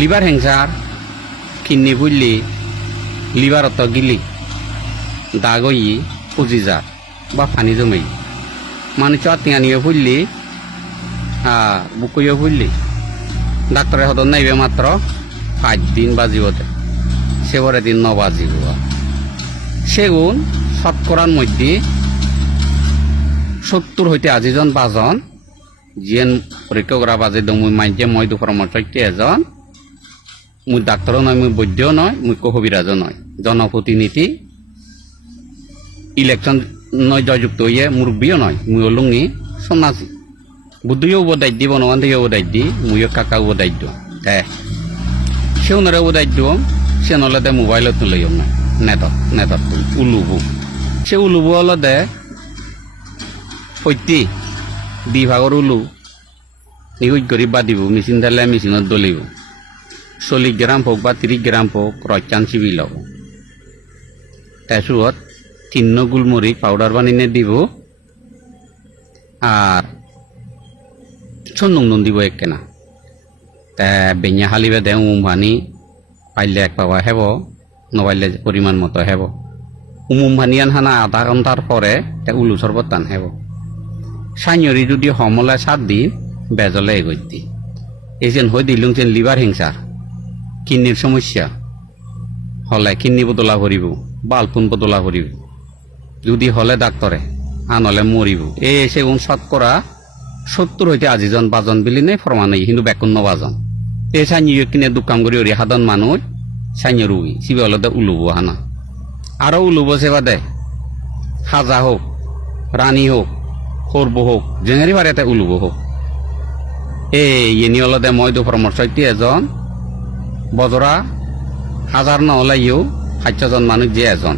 liver হেংসার kidney fully liver অত গিলি দাগ হই পুজি যা বা পানি জমাই মানুষ আত্মীয় ফুললি বুকুইও ফুললি ডাক্তারের হত নাইবে মাত্র 5 দিন বাজিবতে সেবারে দিন 9 বাজিব সেগুন শতকরার মধ্যে 70 হইতে 80 জন বাজন জিয়েন পরীক্ষা করা বাজে দম মাইজে মই পরামর্শ এজন মুই ডাক্তারও নয় মুই বৈদ্যও নয় মুই কবিরাজও নয় জনপ্রতিনিধি ইলেকশন নয় জয়যুক্ত হইয়ে মুরব্বীও নয় মুই লুঙ্গি সন্ন্যাসী বুদ্ধিও উপদায় দিব নবান্ধিও উপদায় দি মুইও কাকা উপদায় দিও সেও নরে উপদায় দিও সে নলে মোবাইলত লইও না নেটত উলুবু সে উলুবু হলে সত্যি 2 ভাগর উলু নিগুজ গরিব বা দিব মেশিন দিলে মেশিনত দলিব 40 গ্রাম হোক বা 30 গ্রাম হোক রচান চিবি লব তেসুত 3 গুলমরিচ পাউডার বানিয়ে দিব আর নুন দিব এককেনা তে বেঞ্ঞা হালিবে দে ভানি পাইলে 1 পাওয়া হেব নবাইলে পরিমাণ মতো হেব ভানিয়ান হানা আধা ঘন্টার পরে উলু সরবত টান হেব সাইনরি যদি সমলে 7 দিন বেজলে এগতি এজেন হয়ে দিলুং যেন লিভার হিংসার কিডনির সমস্যা হলে কিডনি বদলা করিব বালপুন বদলা করিব যদি হলে ডাক্তরে আনলে মরিব এই সেগুন শতকরা 70 হইতে 80 জন বাজন বিলি নেই ফরমান নেই কিন্তু 52 বাজন এই সাইনিও কিনে দুকাম করি ওরি সাধারণ মানুষ সাইনিও রুগী সিবে হলে উলুব হানা আরও উলুব সেবা দে হাজা হোক রানী হোক করব হোক জেঙেরি বাড়িতে উলুব হোক এনি হলে মই পরামর্শ এজন বজরা 1000 নহলে 60 জন মানুষ যে এজন